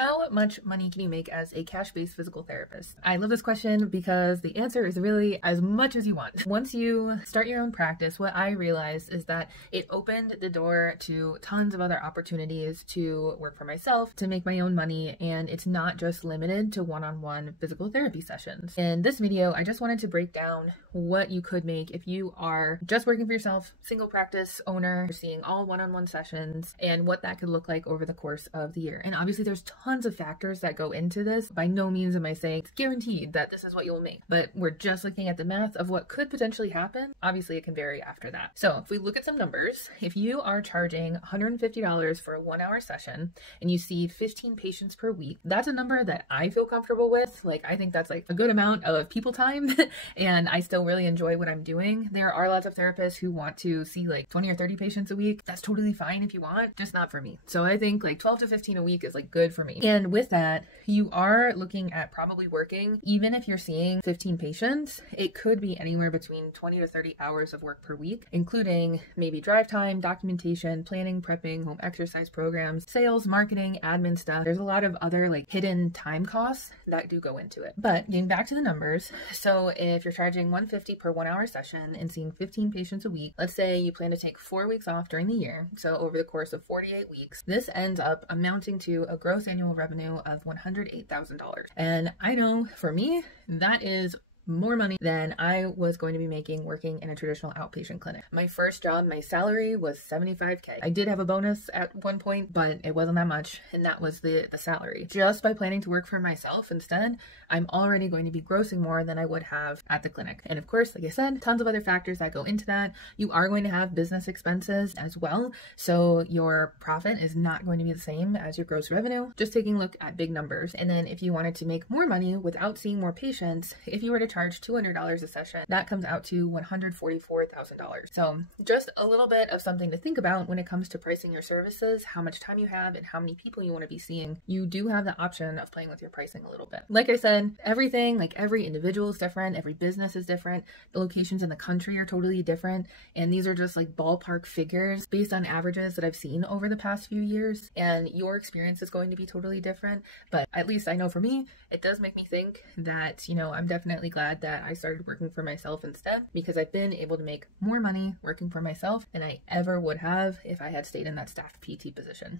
How much money can you make as a cash-based physical therapist? I love this question because the answer is really as much as you want. Once you start your own practice, what I realized is that it opened the door to tons of other opportunities to work for myself, to make my own money, and it's not just limited to one-on-one physical therapy sessions. In this video, I just wanted to break down what you could make if you are just working for yourself, single practice owner, you're seeing all one-on-one sessions, and what that could look like over the course of the year. And obviously there's tons of factors that go into this. By no means am I saying it's guaranteed that this is what you'll make, but we're just looking at the math of what could potentially happen. Obviously it can vary after that. So if we look at some numbers, if you are charging $150 for a 1-hour session and you see 15 patients per week, that's a number that I feel comfortable with. Like, I think that's like a good amount of people time and I still really enjoy what I'm doing. There are lots of therapists who want to see like 20 or 30 patients a week. That's totally fine if you want, just not for me. So I think like 12 to 15 a week is like good for me. And with that, you are looking at probably working, even if you're seeing 15 patients, it could be anywhere between 20 to 30 hours of work per week, including maybe drive time, documentation, planning, prepping, home exercise programs, sales, marketing, admin stuff. There's a lot of other like hidden time costs that do go into it. But getting back to the numbers, so if you're charging $150 per 1-hour session and seeing 15 patients a week, let's say you plan to take 4 weeks off during the year. So over the course of 48 weeks, this ends up amounting to a gross annual revenue of $108,000. And I know for me, that is more money than I was going to be making working in a traditional outpatient clinic. My first job, my salary was $75K. I did have a bonus at one point, but it wasn't that much, and that was the salary. Just by planning to work for myself instead, I'm already going to be grossing more than I would have at the clinic. And of course, like I said, tons of other factors that go into that. You are going to have business expenses as well, so your profit is not going to be the same as your gross revenue. Just taking a look at big numbers. And then if you wanted to make more money without seeing more patients, if you were to charge $200 a session, that comes out to $144,000. So just a little bit of something to think about when it comes to pricing your services, how much time you have and how many people you want to be seeing. You do have the option of playing with your pricing a little bit. Like I said, everything, like every individual is different, every business is different, the locations in the country are totally different, and these are just like ballpark figures based on averages that I've seen over the past few years, and your experience is going to be totally different. But at least I know for me, it does make me think that, you know, I'm definitely glad that I started working for myself instead, because I've been able to make more money working for myself than I ever would have if I had stayed in that staff PT position.